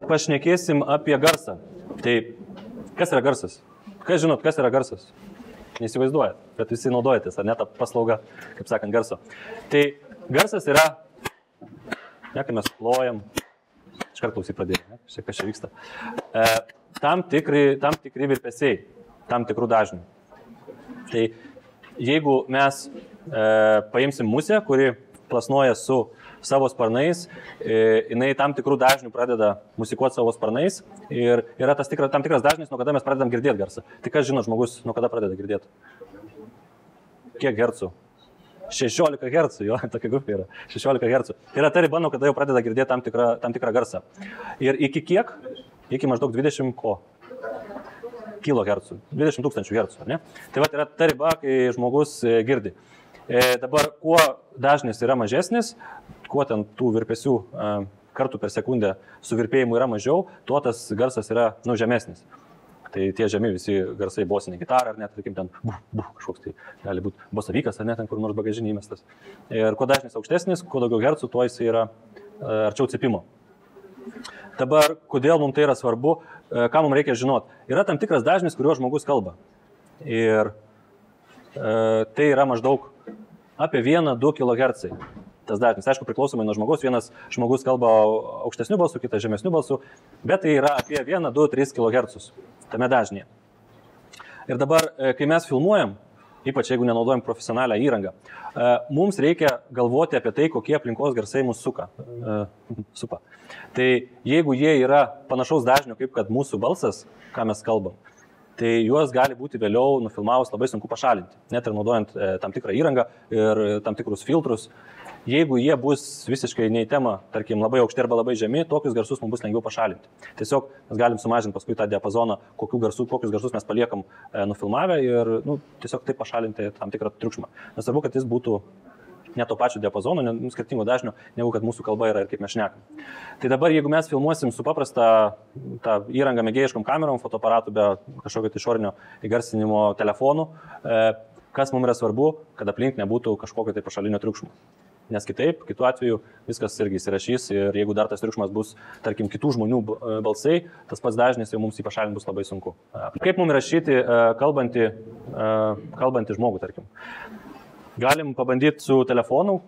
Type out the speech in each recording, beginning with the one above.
pašnekėsim apie garsą. Tai kas yra garsas? Kas žinot, kas yra garsas? Neįsivaizduojat, bet visi naudojatės, ar ne ta paslauga, kaip sakant, garso. Tai garsas yra, kai mes plojam, iškart klausy pradėjau, šiek kas čia vyksta, tam tikri virpesiai, tam tikrų dažnių. Tai jeigu mes paimsim musę, kuri plasnoja su savo sparnais, jinai tam tikrų dažnių pradeda musikuoti savo sparnais ir yra tam tikras dažnis, nuo kada mes pradedam girdėti garsą. Tai kas žino žmogus, nuo kada pradeda girdėti? Kiek hercų? 16 hercų, jo, tokia grupė yra. 16 hercų. Tai yra ta riba, nuo kada jau pradeda girdėti tam tikrą garsą. Ir iki kiek? Iki maždaug 20 kilohercų, 20 tūkstančių hercų, ne? Tai va, yra ta riba, kai žmogus girdi. Dabar, kuo dažnis yra mažesnis, kuo ten tų virpesių kartų per sekundę su virpėjimu yra mažiau, tuo tas garsas yra žemesnis. Tai tie žemi visi garsai, bosinė gitara, ar net, tarkim, ten kažkoks tai gali būti bosavykas, ar net ten kur nors bagažinį įmestas. Ir kuo dažnis aukštesnis, kuo daugiau hercų, tuo jis yra arčiau cypimo. Dabar, kodėl mums tai yra svarbu, ką mums reikia žinoti? Yra tam tikras dažnis, kuriuo žmogus kalba. Ir tai yra maždaug apie 1-2 kHz. Tas dažnis, aišku, priklausomai nuo žmogaus, vienas žmogus kalba aukštesniu balsu, kitas žemesniu balsu, bet tai yra apie 1-2-3 kHz tame dažnyje. Ir dabar, kai mes filmuojam, ypač jeigu nenaudojam profesionalią įrangą, mums reikia galvoti apie tai, kokie aplinkos garsai mus supa. Tai jeigu jie yra panašaus dažnio, kaip kad mūsų balsas, ką mes kalbam, tai juos gali būti vėliau nufilmavus labai sunku pašalinti, net ir naudojant tam tikrą įrangą ir tam tikrus filtrus. Jeigu jie bus visiškai ne į temą, tarkim, labai aukšti arba labai žemi, tokius garsus mums bus lengviau pašalinti. Tiesiog mes galim sumažinti paskui tą diapazoną, kokius garsus mes paliekam nufilmavę ir tiesiog taip pašalinti tam tikrą triukšmą. Nesvarbu, kad jis būtų ne to pačio diapazono, skirtingo dažnio, negu kad mūsų kalba yra ir kaip mes šnekam. Tai dabar, jeigu mes filmuosim su paprasta tą įrangą mėgėjiškom kamerom, fotoaparatu be kažkokio išorinio įgarsinimo telefonų, kas mums yra svarbu, kad aplink nebūtų kažkokio tai pašalinio triukšmo. Nes kitaip, kitu atveju viskas irgi įsirašys ir jeigu dar tas triukšmas bus, tarkim, kitų žmonių balsai, tas pats dažnis jau mums jį pašalinti bus labai sunku. Kaip mums įrašyti kalbantį žmogų, tarkim? Galim pabandyti su telefonu,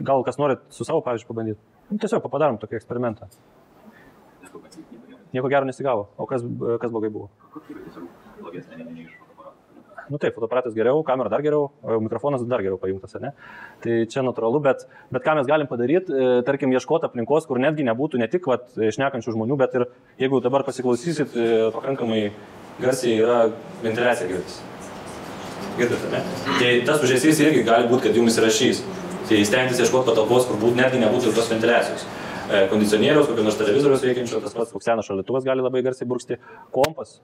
gal kas norit su savo, pavyzdžiui, pabandyti. Tiesiog padarom tokį eksperimentą. Nieko gero nesigavo. O kas blogai buvo? Taip, fotoaparatas geriau, kamera dar geriau, mikrofonas dar geriau pajungtas, ne? Tai čia natūralu, bet ką mes galim padaryti, tarkim, ieškoti aplinkos, kur netgi nebūtų ne tik šnekančių žmonių, bet ir jeigu dabar pasiklausysit, pakankamai garsiai yra ventiliacija girdis. Girdite, ne? Tai tas užėsys irgi gali būti, kad jums įrašys. Tai stengtis ieškoti patalpos, kur netgi nebūtų tos ventiliacijos. Kondicionieriaus, kokio nors televizoriaus veikiančio, tas pats koks senas šaldytuvas gali labai garsiai burksti. Kompas.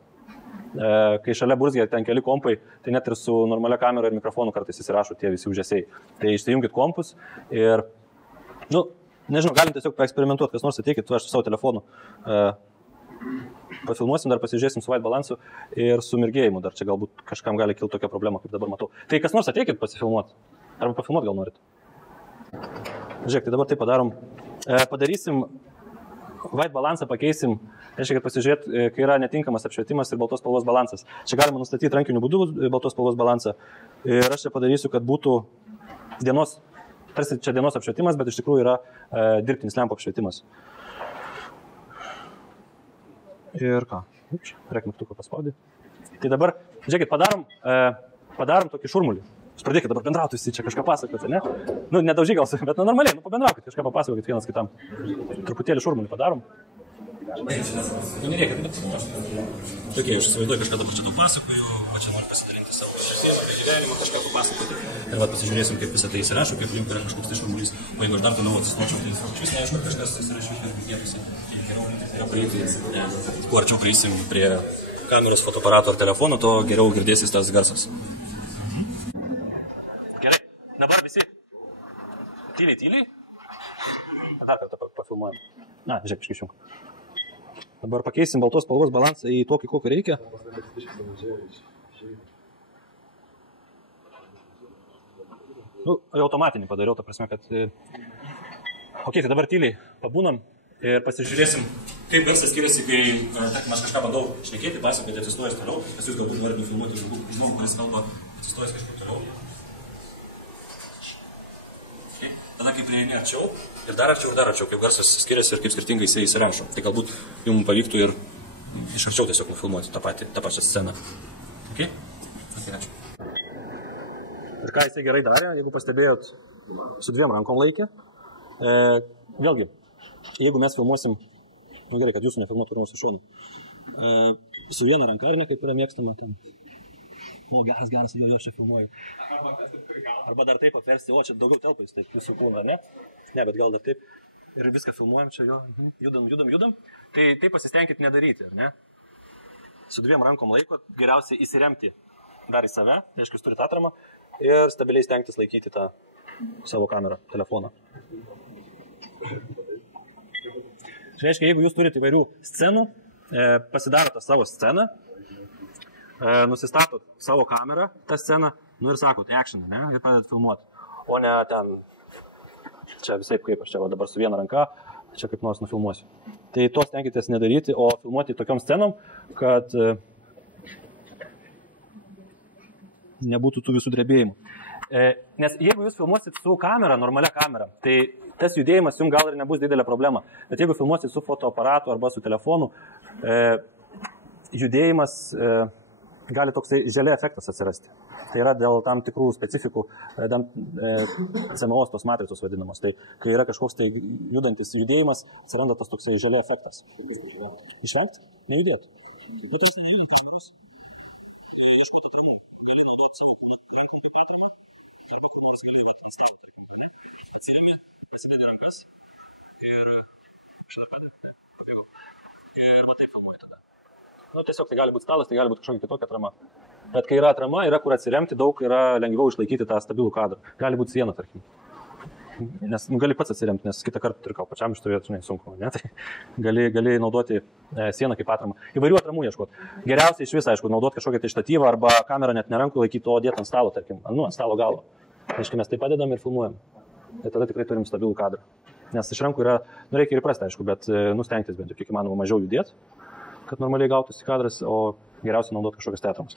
Kai šalia burzgė ten keli kompai, tai net ir su normalia kamera ir mikrofonu kartais įsirašo tie visi užėsiai. Tai išsijungit kompus ir, nežinau, galim tiesiog paeksperimentuoti, kas nors ateikit, aš su savo telefonu. Pafilmuosim, dar pasižiūrėsim su white balansu ir su mirgėjimu, dar čia galbūt kažkam gali kilti tokia problema, kaip dabar matau. Tai kas nors ateikit pasifilmuoti, arba pafilmuoti gal norit. Žiūrėk, tai dabar tai padarom. Padarysim white balansą, pakeisim, reiškia, kad pasižiūrėt, kai yra netinkamas apšvietimas ir baltos spalvos balansas. Čia galima nustatyti rankiniu būdu baltos spalvos balansą ir aš čia padarysiu, kad būtų tarsi čia dienos apšvietimas, bet iš tikrųjų yra dirbtinis lempų apšvietimas. Ir ką? Reik mygtuką paspaudyti. Tai dabar, žiūrėkit, padarom tokį šurmulį. Jūs pradėkit dabar bendrauti visi čia kažką pasakoti, ne? Nedaužiai gal, bet normaliai, pabendraukit, kažką papasakokit vienas kitam. Truputėlį šurmulį padarom. Nereikia, bet tokie, aš įsivaizduoju, kažką dabar čia daug pasakoju, o čia noriu pasidalinti savo širdies, apie gyvenimą, kažką papasakoti. Ir pasižiūrėsim, kaip visą tai įsirašo, kaip link yra kažkoks tai šurmulys. O jeigu aš dar toliau atsistočiau, tai šis neaišku, kažkas įsirašys ir reikėtųsi. Kuo arčiau prieisim prie kameros, fotoaparato ar telefono, to geriau girdėsis tas garsas. Gerai, dabar visi tyliai. Dar kartą pafilmuojam. Žiūrėk, iškišim. Dabar pakeisim baltos spalvos balansą į tokį, kokį reikia. Automatinį padariau, ta prasme, kad... Ok, tai dabar tyliai pabūnam ir pasižiūrėsim, Taip garsas skiriasi, kai, tarkim, aš kažką bandau šnekėti, pasakoti, atsistojęs toliau, nes jūs galbūt norite nufilmuoti žmogų, kuris kalba atsistojęs kažkaip toliau. Okay. Tada kaip prieini arčiau ir dar arčiau, kaip garsas skiriasi ir kaip skirtingai jisai įsirašo. Tai galbūt jums pavyktų ir iš arčiau tiesiog nufilmuoti tą pačią sceną. Okay? Okay, ačiū. Ir ką jisai gerai darė, jeigu pastebėjot, su 2 rankom laikė. Vėlgi, jeigu mes filmuosim, gerai, kad jūsų nefilmuotų mūsų šonų, su viena ranka, ar ne, kaip yra mėgstama ten. O, geras, jo čia filmuoju. Arba dar taip apversti, o čia daugiau telpa, jūs taip jūsų kūną, ar ne? Ne, bet gal dar taip. Ir viską filmuojam čia, jo, judam. Tai pasistengkit nedaryti, ar ne? Su 2 rankom laiko geriausiai įsiremti dar į save, tai aišku, jūs turite atramą, ir stabiliai stengtis laikyti tą savo kamerą, telefoną. Tai reiškia, jeigu jūs turite įvairių scenų, pasidarote savo sceną, nusistatot savo kamerą, tą sceną, ir sakot action, ne, ir pradedat filmuoti. O ne ten, čia visaip kaip aš čia dabar su viena ranka, čia kaip nors nufilmuosiu. Tai to stenkitės nedaryti, o filmuoti tokiom scenom, kad nebūtų tų visų drebėjimų. Nes jeigu jūs filmuosit su kamera, normalia kamera, tai tas judėjimas jums gal ir nebus didelė problema. Bet jeigu filmuosit su fotoaparatu arba su telefonu, judėjimas gali toksai želė efektas atsirasti. Tai yra dėl tam tikrų specifikų CMOS tos matricos vadinamos. Tai kai yra kažkoks tai judantis judėjimas, atsiranda tas toksai želė efektas. Išvengti? Nejudėti. Tiesiog tai gali būti stalas, tai gali būti kažkokia kitokia atrama. Bet kai yra atrama, yra kur atsiremti, daug yra lengviau išlaikyti tą stabilų kadrą. Gali būti siena, tarkim. Nes gali pats atsiremti, nes kitą kartą turi pačiam ištovėti, žinai, sunku, ne? Tai gali naudoti sieną kaip atramą. Įvairių atramų ieškoti. Geriausiai iš viso, aišku, naudoti kažkokią tai štatyvą arba kamerą net nerankų laikyti, o dėti ant stalo, tarkim, ant stalo galo. Aišku, mes tai padedam ir filmuojam. Ir tada tikrai turim stabilų kadrą. Nes iš rankų yra, reikia ir įprasti, aišku, bet nustengtis bent jau kiek įmanoma mažiau judėti, kad normaliai gautųsi kadras, o geriausiai naudoti kažkokias atramas.